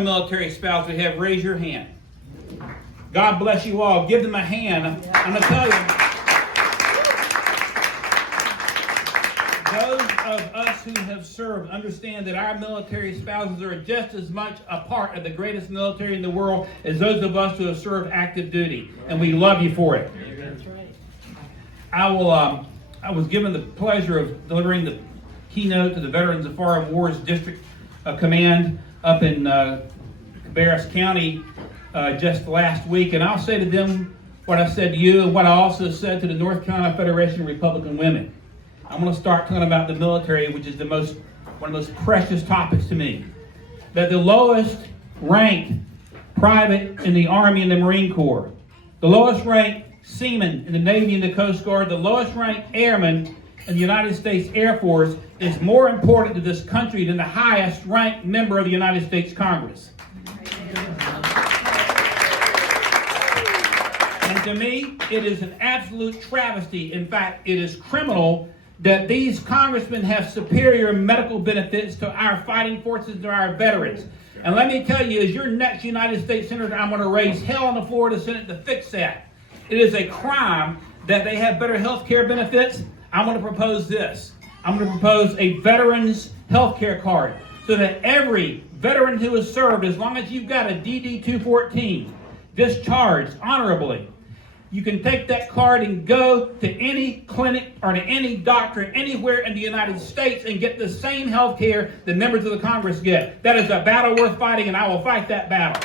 Military spouse we have, raise your hand. God bless you all. Give them a hand. I'm going to tell you, those of us who have served understand that our military spouses are just as much a part of the greatest military in the world as those of us who have served active duty, and we love you for it. I was given the pleasure of delivering the keynote to the Veterans of Foreign Wars District Command up in Cumberland County just last week, and I'll say to them what I said to you and what I also said to the North Carolina Federation of Republican Women. I'm going to start talking about the military, which is one of the most precious topics to me. That the lowest ranked private in the Army and the Marine Corps, the lowest ranked seaman in the Navy and the Coast Guard, the lowest ranked airman in the United States Air Force is more important to this country than the highest ranked member of the United States Congress. And to me, it is an absolute travesty. In fact, it is criminal that these congressmen have superior medical benefits to our fighting forces, to our veterans. And let me tell you, as your next United States Senator, I'm going to raise hell on the floor of the Senate to fix that. It is a crime that they have better health care benefits. I'm going to propose this. I'm going to propose a veterans health care card so that every veteran who has served, as long as you've got a DD-214, discharged honorably, you can take that card and go to any clinic or to any doctor anywhere in the United States and get the same health care that members of the Congress get. That is a battle worth fighting, and I will fight that battle.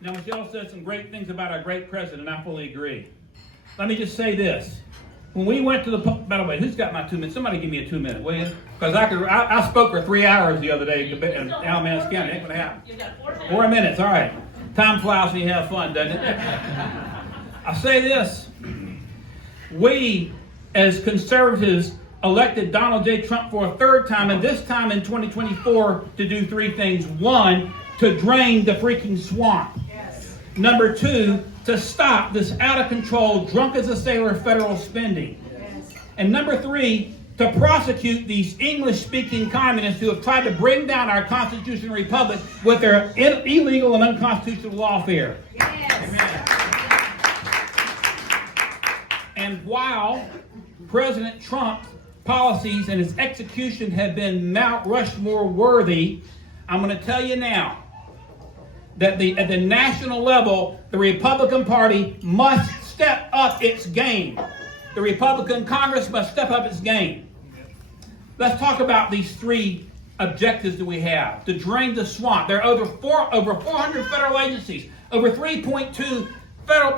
Now, Michelle said some great things about our great president, and I fully agree. Let me just say this. When we went to the, by the way, who's got my 2 minutes? Somebody give me a 2 minute, will you? Because I spoke for 3 hours the other day in Alamance County. Ain't gonna happen. You got 4 minutes. 4 minutes, all right. Time flies when you have fun, doesn't it? I say this. We, as conservatives, elected Donald J. Trump for a third time, and this time in 2024, to do 3 things. 1, to drain the freaking swamp. Yes. Number 2, to stop this out-of-control, drunk-as-a-sailor federal spending. Yes. And number 3, to prosecute these English-speaking communists who have tried to bring down our constitutional republic with their illegal and unconstitutional lawfare. Yes. Amen. And while President Trump's policies and his execution have been Mount Rushmore worthy, I'm going to tell you now, that at the national level, the Republican Party must step up its game. The Republican Congress must step up its game. Let's talk about these 3 objectives that we have. To drain the swamp. There are over 400 federal agencies, over 3.2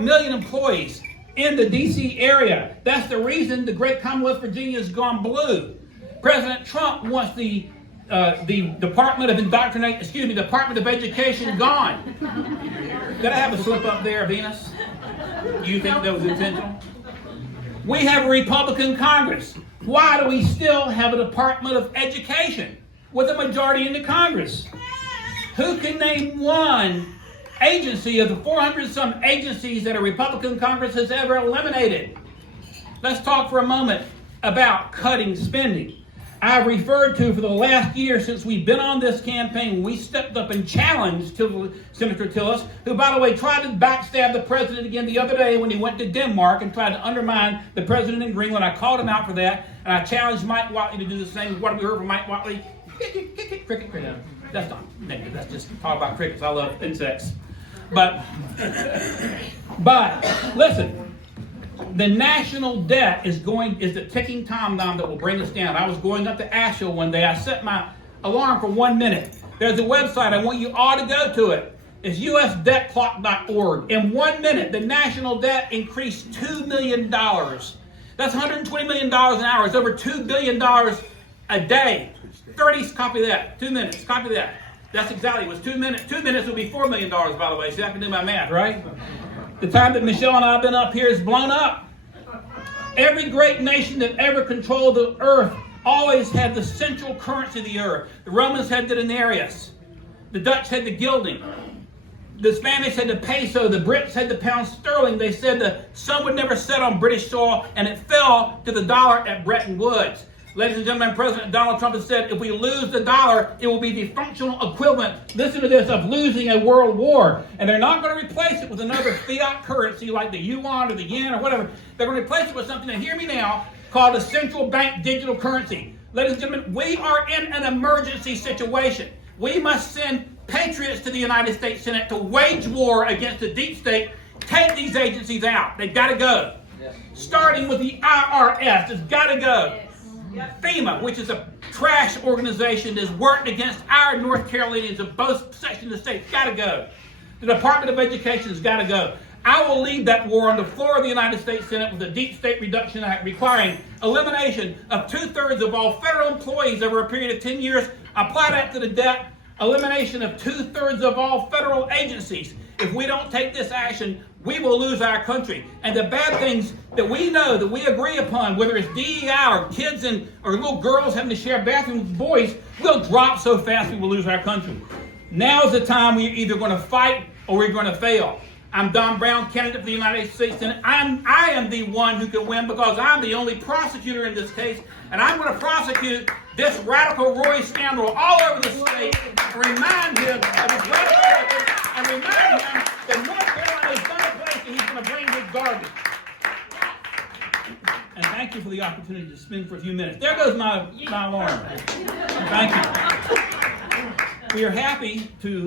million employees in the D.C. area. That's the reason the great Commonwealth of Virginia has gone blue. President Trump wants the Department of Education gone. Did I have a slip up there, Venus? Do you think that was intentional? We have a Republican Congress. Why do we still have a Department of Education with a majority in the Congress? Who can name one agency of the 400-some agencies that a Republican Congress has ever eliminated? Let's talk for a moment about cutting spending. I've referred to for the last year since we've been on this campaign, we stepped up and challenged Senator Tillis, who, by the way, tried to backstab the president again the other day when he went to Denmark and tried to undermine the president in Greenland. I called him out for that, and I challenged Mike Watley to do the same. What have we heard from Mike Watley? Cricket. That's not negative. That's just talk about crickets. I love insects. But listen. The national debt is the ticking time bomb that will bring us down. I was going up to Asheville one day. I set my alarm for 1 minute. There's a website. I want you all to go to it. It's usdebtclock.org. In 1 minute, the national debt increased $2 million. That's $120 million an hour. It's over $2 billion a day. 30, copy that. 2 minutes, copy that. That's exactly, it was 2 minutes. 2 minutes would be $4 million, by the way, so I can do my math, right? The time that Michelle and I have been up here is blown up. Every great nation that ever controlled the earth always had the central currency of the earth. The Romans had the denarius. The Dutch had the guilding. The Spanish had the peso. The Brits had the pound sterling. They said the sun would never set on British soil, and it fell to the dollar at Bretton Woods. Ladies and gentlemen, President Donald Trump has said if we lose the dollar, it will be the functional equivalent, listen to this, of losing a world war. And they're not going to replace it with another fiat currency like the yuan or the yen or whatever. They're going to replace it with something, and hear me now, called a central bank digital currency. Ladies and gentlemen, we are in an emergency situation. We must send patriots to the United States Senate to wage war against the deep state. Take these agencies out. They've got to go. Yes. Starting with the IRS. It's got to go. Yes. FEMA, which is a trash organization that's worked against our North Carolinians of both sections of the state, got to go. The Department of Education has got to go. I will lead that war on the floor of the United States Senate with the Deep State Reduction Act requiring elimination of 2/3 of all federal employees over a period of 10 years. Apply that to the debt. Elimination of 2/3 of all federal agencies. If we don't take this action, we will lose our country. And the bad things that we know, that we agree upon, whether it's DEI or kids or little girls having to share bathrooms with boys, will drop so fast we will lose our country. Now is the time we're either going to fight or we're going to fail. I'm Don Brown, candidate for the United States Senate. I am the one who can win because I'm the only prosecutor in this case, and I'm going to prosecute this radical Roy scoundrel all over the state and remind him of his radical and remind him that North Carolina is not a place that he's going to bring his garbage. And thank you for the opportunity to spin for a few minutes. There goes my alarm. Thank you. We are happy to